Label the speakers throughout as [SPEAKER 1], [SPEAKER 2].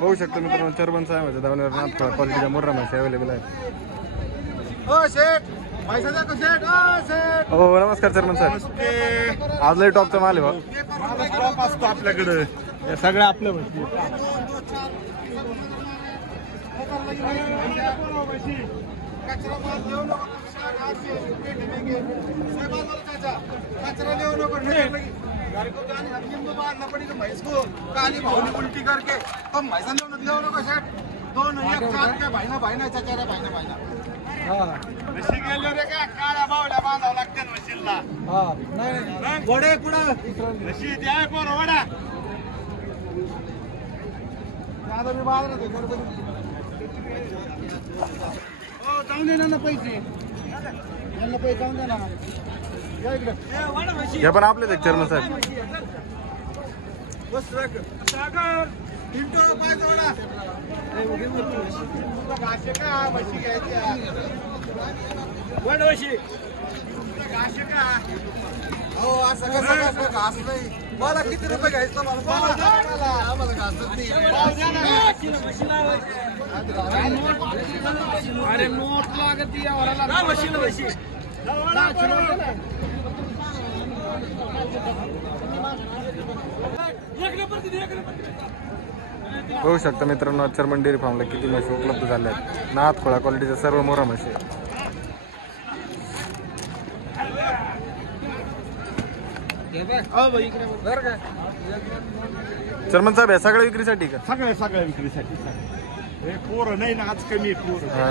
[SPEAKER 1] होऊ शकतो मित्रांनो चर्मन साहेबांच्या दावणीवर नाथखोळा क्वालिटीच्या मोर्रा मासे अवेलेबल आहेत.
[SPEAKER 2] हो
[SPEAKER 1] नमस्कार चर्मन साहेब आज लई टॉपचा माल आहे बा.
[SPEAKER 2] असतो आपल्याकडे. हे सगळं आपल्या कचरा माल देऊ नको कचरा देऊ नको घर को जाने हम निम्बू बांधना पड़ेगा भैंस को काली भावनी उल्टी करके तो भैंसा लेऊ नको लेऊ नको शेठ दोन एक साथ क्या भाई ना भाई ना चाचा रे भाई ना भाई ना म्हशी गेलो रे का काळ्या बावल्या बांधावं लागते म्हशीला वडे पुढं म्हशी द्या पोर वडा आता मी बाजारात गडबडीत. हो जाऊन दे ना पैसे यांना पैसे जाऊन दे ना या इकडे
[SPEAKER 1] हे पण आपलेच एक चर्मन साहेब
[SPEAKER 2] बस रख. सागर पिंटू पाय जोडा घासे का म्हशी घ्यायच्या वड म्हशी घासे का हो असं कसं कसं घास नाही मला किती रुपये घ्यायचं मला घासच नाही. अरे नोट लागत
[SPEAKER 1] होऊ शकतं मित्रांनो चर्मन डेअरी फार्मला किती म्हशी उपलब्ध झाल्या आहेत नाथखोळा क्वालिटीच्या सर्व मोरा म्हशी आहेत. चर्मन साहेब हे सगळ्या विक्रीसाठी का?
[SPEAKER 2] सगळ्या सगळ्या विक्रीसाठी हे पोरं नाही ना आज कमी पोरं.
[SPEAKER 1] हा.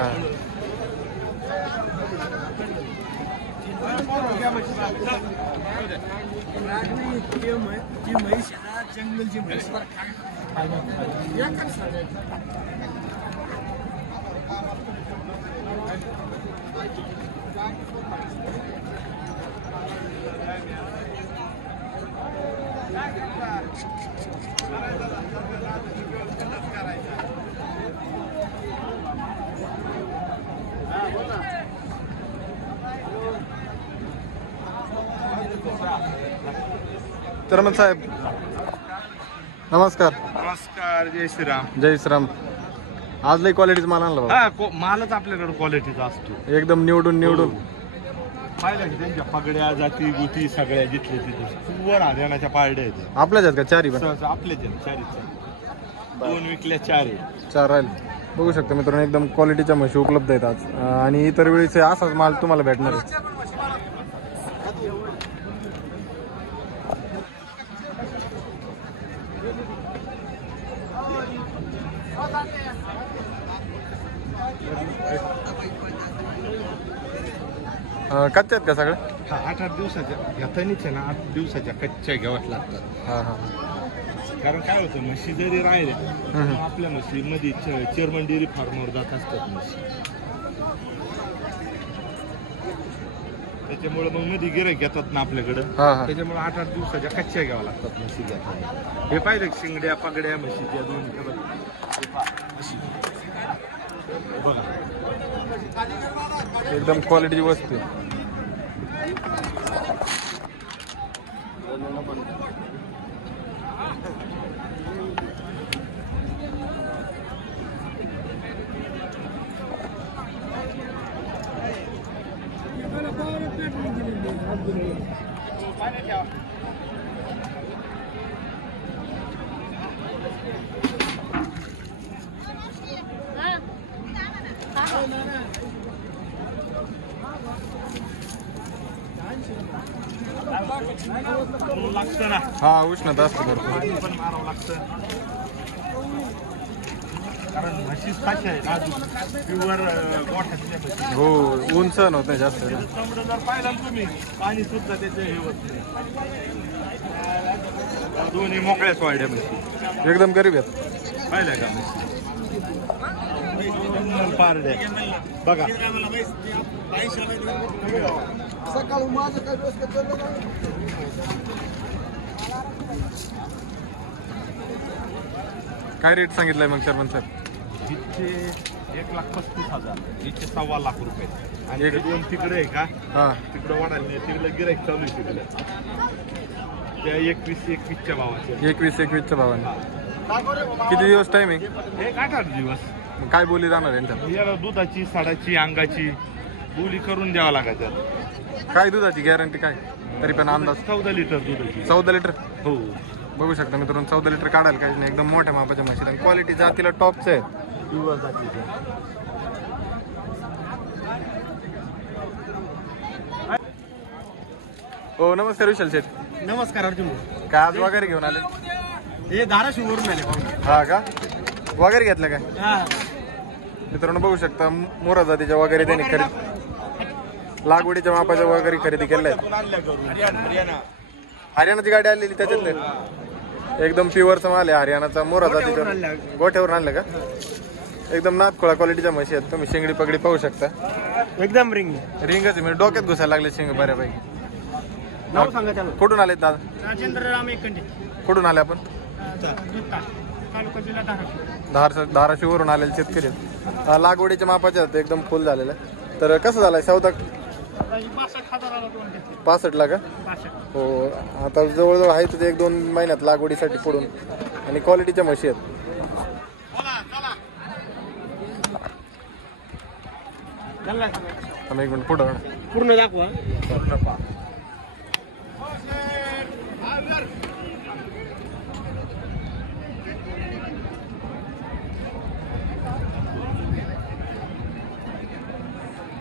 [SPEAKER 2] जंगलची म्हैस
[SPEAKER 1] चर्मन साहेब नमस्कार.
[SPEAKER 2] नमस्कार जय श्रीराम.
[SPEAKER 1] जय श्रीराम. आज लई क्वालिटीचा माल आणला बाबा
[SPEAKER 2] हा को- मालच आपल्याकडे क्वालिटीचा असतो.
[SPEAKER 1] एकदम निवडून निवडून.
[SPEAKER 2] पाहिलं की त्यांच्या पगड्या जाती गुती सगळ्या जिथले तिथे. वर हरियाणाच्या पारड्या आहेत.
[SPEAKER 1] आपल्याच आहेत का? चारी पण?
[SPEAKER 2] सहसा आपलेच आहेत चारीच दोन विकल्या चार आहे
[SPEAKER 1] चार राहील. बघू शकता मित्रांनो एकदम क्वालिटीच्या म्हशी उपलब्ध आहेत आज. अं, आणि इतर वेळेस असाच माल तुम्हाला भेटणार आहे. अं, कच्च्या आहेत का सगळ्या
[SPEAKER 2] हा आठ आठ दिवसाच्या घेतानीच आहे ना आठ दिवसाच्या कच्च्या घ्याव्याच लागतात.
[SPEAKER 1] हां हां
[SPEAKER 2] कारण काय होतं म्हशी जरी राहिले
[SPEAKER 1] हम्म.
[SPEAKER 2] तर आपल्या म्हशीमध्ये च- चेअरमन डेअरी फार्मवर जात असतात म्हशी. त्याच्यामुळे मग मध्ये गिराईक घेतात ना आपल्याकडं.
[SPEAKER 1] हां हां.
[SPEAKER 2] त्याच्यामुळे आठ आठ दिवसाच्या कच्च्या घ्याव्या लागतात म्हशी घेताना. हे पाहिजे का शिंगड्या पगड्या म्हशीच्या दोन हे बघ. हे पहा, अशी. हे बघा.
[SPEAKER 1] एकदम क्वालिटीची वस्तू आहे
[SPEAKER 2] लागतं ना
[SPEAKER 1] हा उष्णता असते भरपूर.
[SPEAKER 2] पाणी पण मारावं लागतं कारण म्हशीच कशा आहे नाजूक प्युअर गोठ्यातल्या म्हशी
[SPEAKER 1] हो ऊन सहन होत नाही जास्त.
[SPEAKER 2] जर पाहिलं ना तुम्ही पाणी सुद्धा त्याचं हे होत नाही. दोन्ही मोकळ्याच वाढल्या म्हशी.
[SPEAKER 1] एकदम गरीब आहेत.
[SPEAKER 2] पाहिल्या का म्हशी? पारड्या. बघा. सकाळ माझं काय
[SPEAKER 1] काय रेट सांगितलाय मग चेअरमन साहेब?
[SPEAKER 2] हिचे एक लाख पस्तीस हजार. हिचे सव्वा लाख रुपये. आणि
[SPEAKER 1] एक-
[SPEAKER 2] दोन तिकडे आहे का?
[SPEAKER 1] हा.
[SPEAKER 2] तिकडं वाढायला तिकडे गिराईक चालू आहे तिकडे. त्या एकवीस एकवीसच्या भावाचे.
[SPEAKER 1] एकवीस एकवीसच्या भावाने. किती दिवस आहे?
[SPEAKER 2] एक आठ आठ दिवस.
[SPEAKER 1] मग काय बोली जाणार यांच्यात?
[SPEAKER 2] याला दुधाची साडाची अंगाची बोली करून द्यावं लागायचं.
[SPEAKER 1] काय दुधाची गॅरंटी काय? तरी पण अंदाज.
[SPEAKER 2] चौदा लिटर दुधाची.
[SPEAKER 1] चौदा लिटर?
[SPEAKER 2] हो.
[SPEAKER 1] बघू शकता मित्रांनो चौदा लिटर काढायला काही नाही. एकदम मोठ्या मापाच्या म्हशी आणि क्वालिटी जातीला टॉपचं आहे
[SPEAKER 2] जातीचं
[SPEAKER 1] हो नमस्ते विशाल शेठ.
[SPEAKER 3] नमस्कार अर्जुन
[SPEAKER 1] काय आज वगैरे घेऊन आले?
[SPEAKER 3] हे धाराशिव वरून आले पाहुणे
[SPEAKER 1] हा का? वगैरे घेतलं काय? मित्रांनो बघू शकता मोरा जातीच्या वगैरे त्यांनी खरेदी लागवडीच्या मापाच्या वगैरे खरेदी केल्या आहेत. हरियाणाची गाडी आलेली त्याच्यातले? एकदम प्युअरचा माल आहे हरियाणाचा मोरा जातीच्या गोठ्यावरून आणलं. का? एकदम नाथखोळा क्वालिटीच्या म्हशी आहेत. तुम्ही शेंगडी पगडी पाहू शकता.
[SPEAKER 3] एकदम रिंग.
[SPEAKER 1] रिंगच आहे म्हणजे डोक्यात घुसायला लागले शेंग बऱ्यापैकी. कुठून आलेत दादा?
[SPEAKER 3] राजेंद्र राम एकंडे
[SPEAKER 1] कुठून आले आपण? धार धाराशिववरून आलेले शेतकरी लागवडीच्या मापाचे आहेत एकदम फुल झालेलं. तर कसं झालंय? सौदा पासष्टला का? हो आता जवळजवळ आहे तर एक दोन महिन्यात लागवडीसाठी पडून. आणि क्वालिटीच्या म्हशी आहेत. आम्ही एक मिनिट पुढं
[SPEAKER 3] पूर्ण दाखवा.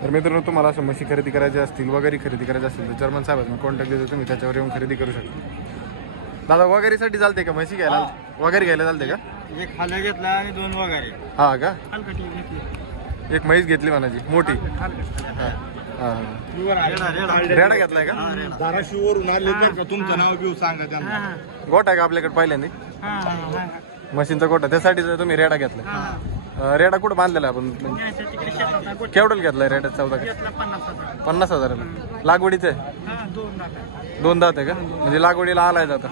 [SPEAKER 1] तर मित्रांनो तुम्हाला अशा म्हशी खरेदी करायच्या असतील वगैरे खरेदी करायच्या असतील तर जर्मन साहेबांना कॉन्टॅक्ट देतो तुम्ही त्याच्यावर येऊन खरेदी करू शकता. दादा वगैरेसाठी चालते का? म्हशी घ्यायला वगैरे घ्यायला चालते का?
[SPEAKER 3] एक खाल्या घेतला आणि दोन वगैरे.
[SPEAKER 1] हा का?
[SPEAKER 3] घेतली.
[SPEAKER 1] एक म्हैस घेतली म्हणाची मोठी. हा हा रेडा घेतलाय का?
[SPEAKER 2] धाराशिववरून आले का तुमचं नाव घेऊ सांगा त्यांना?
[SPEAKER 1] गोटा आहे का आपल्याकडे पहिल्यांदा? मशीनचा गोटा त्यासाठी तुम्ही रेडा घेतलाय. अं, रेडा कुठं बांधलेला आहे आपण? केवढं घेतलाय रेडा चौदा का?
[SPEAKER 3] पन्नास हजार
[SPEAKER 1] हजाराला. लागवडीचं आहे?
[SPEAKER 3] दोन
[SPEAKER 1] दात आहे का? म्हणजे लागवडीला आलाय जाता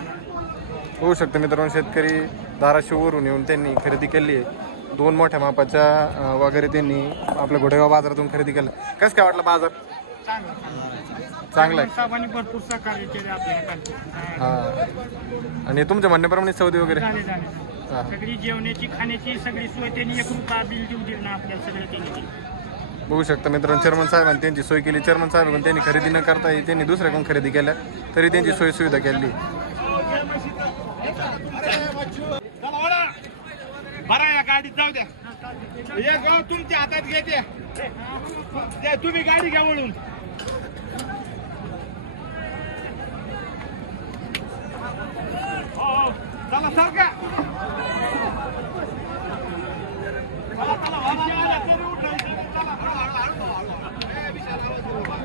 [SPEAKER 1] होऊ शकतं मित्रांनो शेतकरी धाराशिववरून येऊन त्यांनी खरेदी केली आहे. दोन मोठ्या मापाच्या वगैरे त्यांनी आपल्या घोडेगाव बाजारातून खरेदी केलं. कसं काय वाटलं बाजार? चांगला आहे
[SPEAKER 3] भरपूर
[SPEAKER 1] हा. आणि तुमच्या म्हणण्याप्रमाणे सौदी वगैरे?
[SPEAKER 3] सगळी जेवणाची खाण्याची सगळी सोय त्यांनी एक रुपया बिल देऊ दिलं ना आपल्याला सगळं त्यांनी.
[SPEAKER 1] बघू शकता मित्रांनो चेअरमन साहेबांनी त्यांची सोय केली. चेअरमन साहेबांनी त्यांनी खरेदी न करता त्यांनी दुसऱ्याकडून खरेदी केल्या. तरी त्यांची सोय सुविधा केली.
[SPEAKER 2] बरं या गाडीत जाऊ द्या. हे गाव तुमच्या हातात घेते. ते तुम्ही गाडी घ्या वळून. हो, हो. चला सारखा चला, चला, वाशी आला तरी उठायचं. चला, हळू, हळू, हळू, हळू. ए, विशाल, हळू, हळू.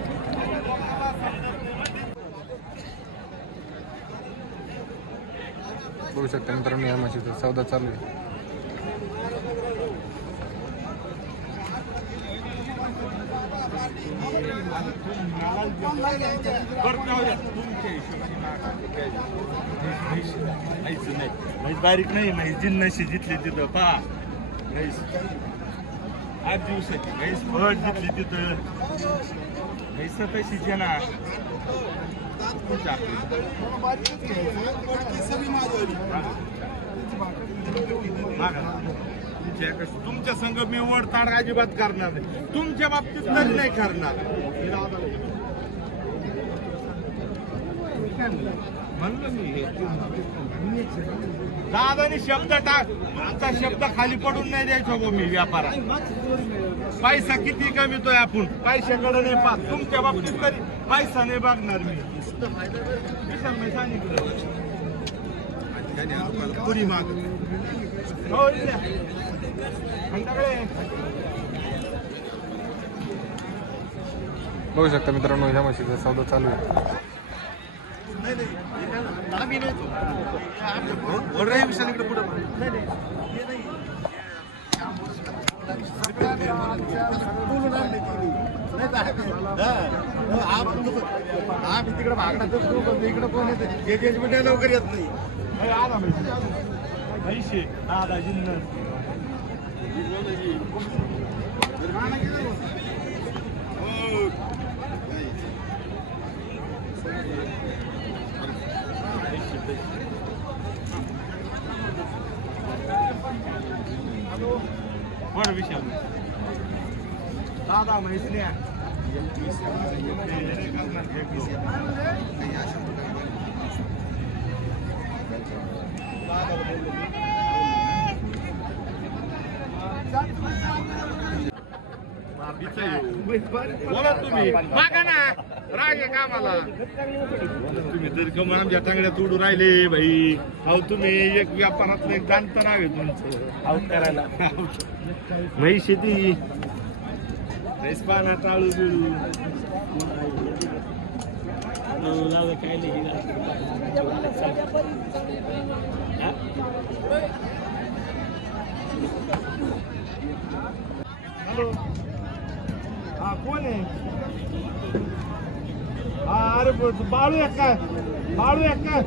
[SPEAKER 1] बघू शकता मित्रांनो या म्हशीचा सौदा चालू आहे
[SPEAKER 2] बरं, जाऊ द्या. तुमच्या हिशोबाने नका. म्हैस- म्हैस नाही. म्हैस बारीक नाही म्हैस जिन्नशी जिथली तिथं पहा म्हैस आठ दिवसाची म्हैस फळ जिथली तिथं म्हैस तशीच आहे ना कुठं आपली? मागा. तुमच्या संघ मी वडताड अजिबात करणार नाही. तुमच्या बाबतीत तरी नाही करणार. म्हणलं मी दादानी शब्द टाक. आमचा शब्द खाली पडून नाही द्यायचो गो मी व्यापारात. पैसा किती कमीतोय आपण? पैशाकडे नाही पाहत. तुमच्या बाबतीत तरी पैसा नाही बघणार मी. पुरी माग हो
[SPEAKER 1] बघू शकता मित्रांनो ह्या म्हशीचा सौदा चालू आहे.
[SPEAKER 3] आम्ही तिकडे भागण्याचं इकडे कोण येते? लवकर येत नाही.
[SPEAKER 2] हे दादा बरं विशाल. दादा म्हैसने बोला तुम्ही.
[SPEAKER 3] मागा ना. राग आहे कामाला.
[SPEAKER 2] तुम्ही तरी कमून आमच्या टांगड्या तोडू राहिले भाई. अहो तुम्ही एक व्यापारातलं एक जाणत नाव आहे तुमचं. आऊट करायला. म्हैस शेती म्हैस पाना टाळू बिळू हॅलो हा कोण आहे हा अरे ब- बाळू आहे काय बाळू आहे काय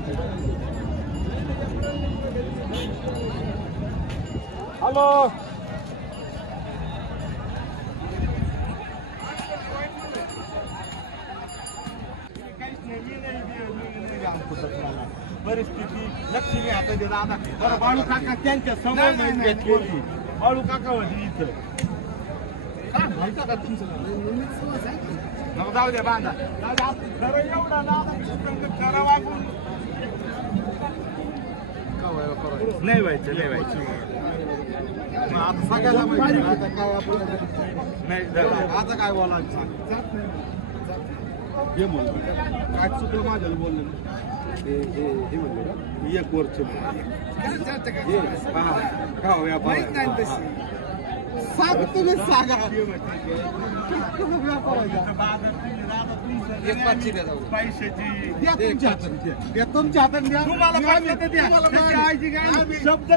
[SPEAKER 2] हॅलो परिस्थिती लक्ष्मी आता दे दादा बरं बाळू काका त्यांच्यासमोर नाही घेतली बाळू काका होती इथं. माहिती का तुमचं? जाऊ दे बांधा. दादा जरा एवढा दादा जरा वागून नाही व्हायचं नाही व्हायचं.
[SPEAKER 3] आता सगळ्याला माहिती आता काय आपण
[SPEAKER 2] नाही दादा.
[SPEAKER 3] आता काय बोलायचं. हे काय चुकलं माझ्याला बोललं हे हे हे म्हणलं का? एक वर्ष हे, हा, का हो व्यापार? सांग तुम्ही सांगा. तुमच्या हातात. द्या.
[SPEAKER 2] शब्द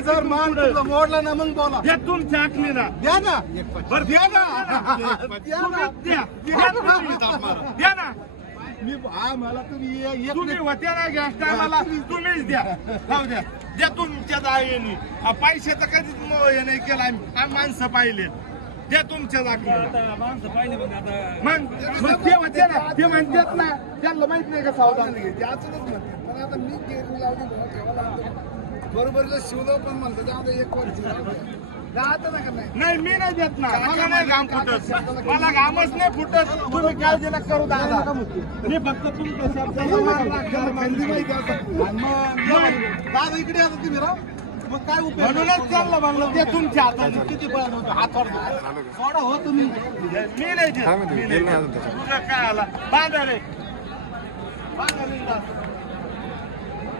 [SPEAKER 3] जर मान मोडला ना मग बोला.
[SPEAKER 2] द्या तुमच्या आखलीला
[SPEAKER 3] द्या ना.
[SPEAKER 2] बरं
[SPEAKER 3] द्या ना. द्या ना
[SPEAKER 2] द्या द्या तुम्ही. द्या ना
[SPEAKER 3] मी मला तुम्ही.
[SPEAKER 2] होत्या ना गॅस टायमाला तुम्हीच द्या. जाऊ द्या. द्या तुमच्या दायनी. पैशाचं कधीच हे नाही केलं आम्ही. माणसं पाहिले. द्या तुमच्या दाखलीला मग मग ते होते ना. ते म्हणतात ना त्यांना माहीत नाही का सावधान
[SPEAKER 3] पण आता मी गेअरिंग लावली. बरोबरीला शिवलो पण म्हणतो त्यामध्ये एक वर्ष नाही
[SPEAKER 2] नाही? मी नाही देत ना. मला नाही घाम फुटत. मला घामच नाही फुटत. तुम्ही काय दिला करू दादा. मी फक्त तुमच्या
[SPEAKER 3] दादा इकडे आता तुम्ही राव. मग काय उपयोग?
[SPEAKER 2] म्हणूनच चाललं म्हणलं ते तुमच्या हाताने
[SPEAKER 3] किती बळण होतं हात सोडा हो तुम्ही.
[SPEAKER 2] मी नाही देत.
[SPEAKER 1] काय.
[SPEAKER 2] तुझं आला? बांधा रे बांधा.